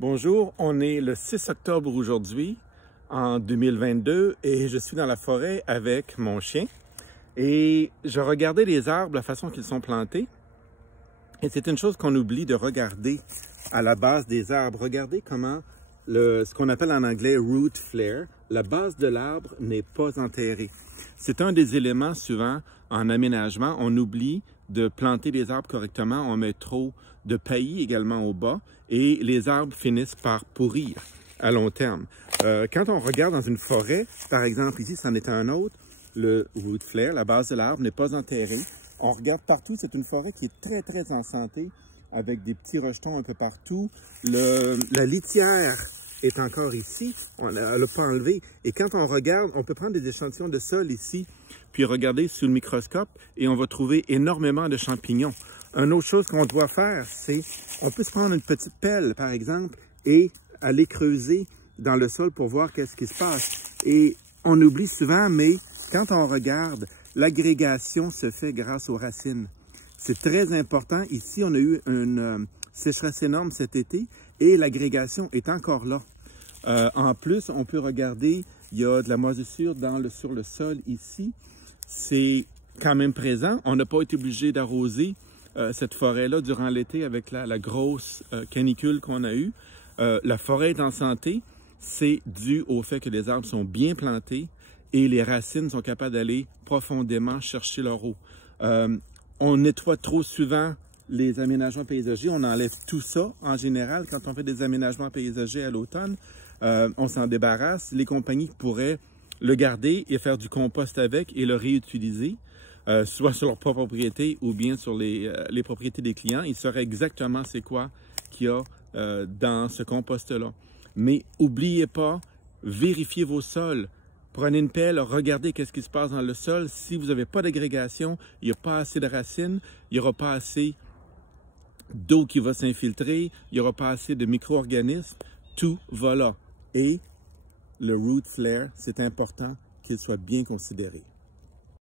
Bonjour, on est le 6 octobre aujourd'hui, en 2022, et je suis dans la forêt avec mon chien. Et je regardais les arbres, la façon qu'ils sont plantés. Et c'est une chose qu'on oublie de regarder à la base des arbres. Regardez comment ce qu'on appelle en anglais root flare, la base de l'arbre n'est pas enterrée. C'est un des éléments souvent en aménagement. On oublie de planter les arbres correctement. On met trop de paillis également au bas et les arbres finissent par pourrir à long terme. Quand on regarde dans une forêt, par exemple ici, c'en est un autre, le root flare, la base de l'arbre n'est pas enterrée. On regarde partout, c'est une forêt qui est très en santé, avec des petits rejetons un peu partout. La litière est encore ici, on ne l'a pas enlevé. Et quand on regarde, on peut prendre des échantillons de sol ici, puis regarder sous le microscope, et on va trouver énormément de champignons. Une autre chose qu'on doit faire, c'est, on peut se prendre une petite pelle, par exemple, et aller creuser dans le sol pour voir qu'est-ce qui se passe. Et on oublie souvent, mais quand on regarde, l'agrégation se fait grâce aux racines. C'est très important. Ici, on a eu une sécheresse énorme cet été et l'agrégation est encore là. En plus, on peut regarder, il y a de la moisissure sur le sol ici. C'est quand même présent. On n'a pas été obligé d'arroser cette forêt-là durant l'été avec la grosse canicule qu'on a eue. La forêt est en santé. C'est dû au fait que les arbres sont bien plantés et les racines sont capables d'aller profondément chercher leur eau. On nettoie trop souvent les aménagements paysagers, on enlève tout ça en général. Quand on fait des aménagements paysagers à l'automne, on s'en débarrasse. Les compagnies pourraient le garder et faire du compost avec et le réutiliser, soit sur leur propre propriété ou bien sur les propriétés des clients. Ils sauraient exactement c'est quoi qu'il y a dans ce compost-là. Mais n'oubliez pas, vérifiez vos sols. Prenez une pelle, regardez qu'est-ce qui se passe dans le sol. Si vous n'avez pas d'agrégation, il n'y a pas assez de racines, il n'y aura pas assez d'eau qui va s'infiltrer, il n'y aura pas assez de micro-organismes, tout va là. Et le root flare, c'est important qu'il soit bien considéré.